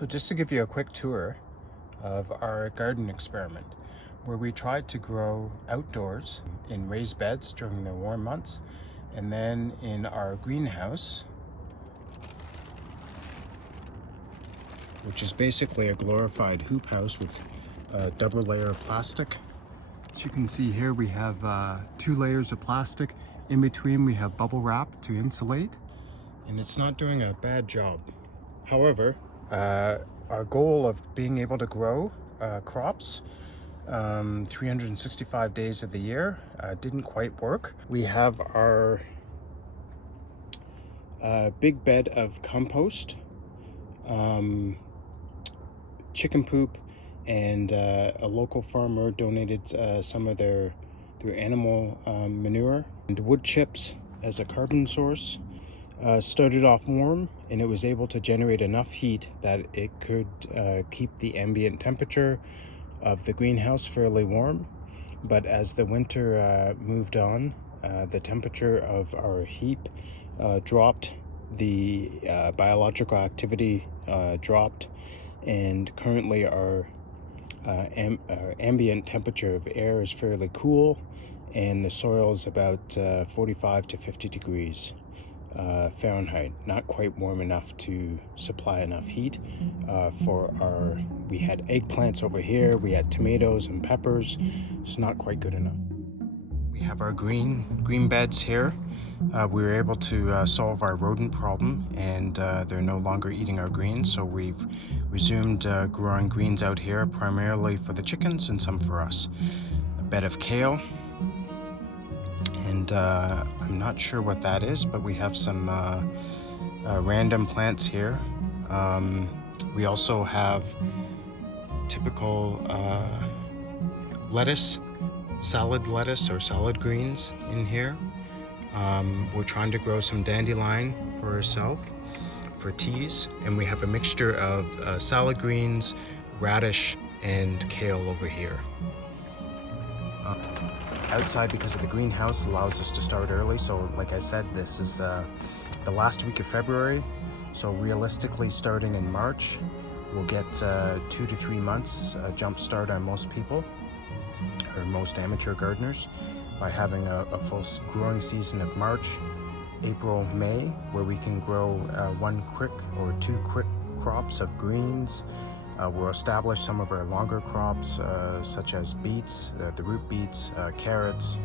So just to give you a quick tour of our garden experiment, where we tried to grow outdoors in raised beds during the warm months, and then in our greenhouse, which is basically a glorified hoop house with a double layer of plastic. As you can see here, we have 2 layers of plastic. In between, we have bubble wrap to insulate, and it's not doing a bad job. However, our goal of being able to grow crops 365 days of the year didn't quite work. We have our big bed of compost, chicken poop, and a local farmer donated some of their animal manure and wood chips as a carbon source. Started off warm, and it was able to generate enough heat that it could keep the ambient temperature of the greenhouse fairly warm. But as the winter moved on, the temperature of our heap dropped, the biological activity dropped, and currently our ambient temperature of air is fairly cool, and the soil is about 45 to 50 degrees Fahrenheit. Not quite warm enough to supply enough heat for our, we had eggplants over here, we had tomatoes and peppers. It's not quite good enough. We have our green beds here. We were able to solve our rodent problem, and they're no longer eating our greens, so we've resumed growing greens out here, primarily for the chickens and some for us. A bed of kale, and I'm not sure what that is, but we have some random plants here. We also have typical lettuce, salad lettuce or salad greens in here. We're trying to grow some dandelion for ourselves for teas, and we have a mixture of salad greens, radish, and kale over here. Outside, because of the greenhouse, allows us to start early. So like I said, this is the last week of February. So realistically, starting in March, we'll get 2 to 3 months jump start on most people, or most amateur gardeners, by having a full growing season of March, April, May, where we can grow 1 quick or 2 quick crops of greens. We'll establish some of our longer crops, such as beets, the root beets, carrots,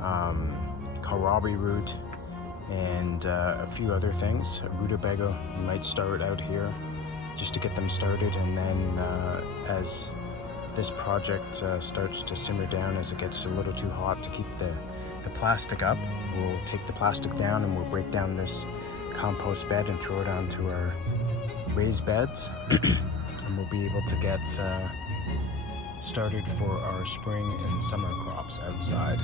kohlrabi root, and a few other things. Rutabaga might start out here just to get them started, and then as this project starts to simmer down, as it gets a little too hot to keep the plastic up, we'll take the plastic down and we'll break down this compost bed and throw it onto our raised beds. And we'll be able to get started for our spring and summer crops outside.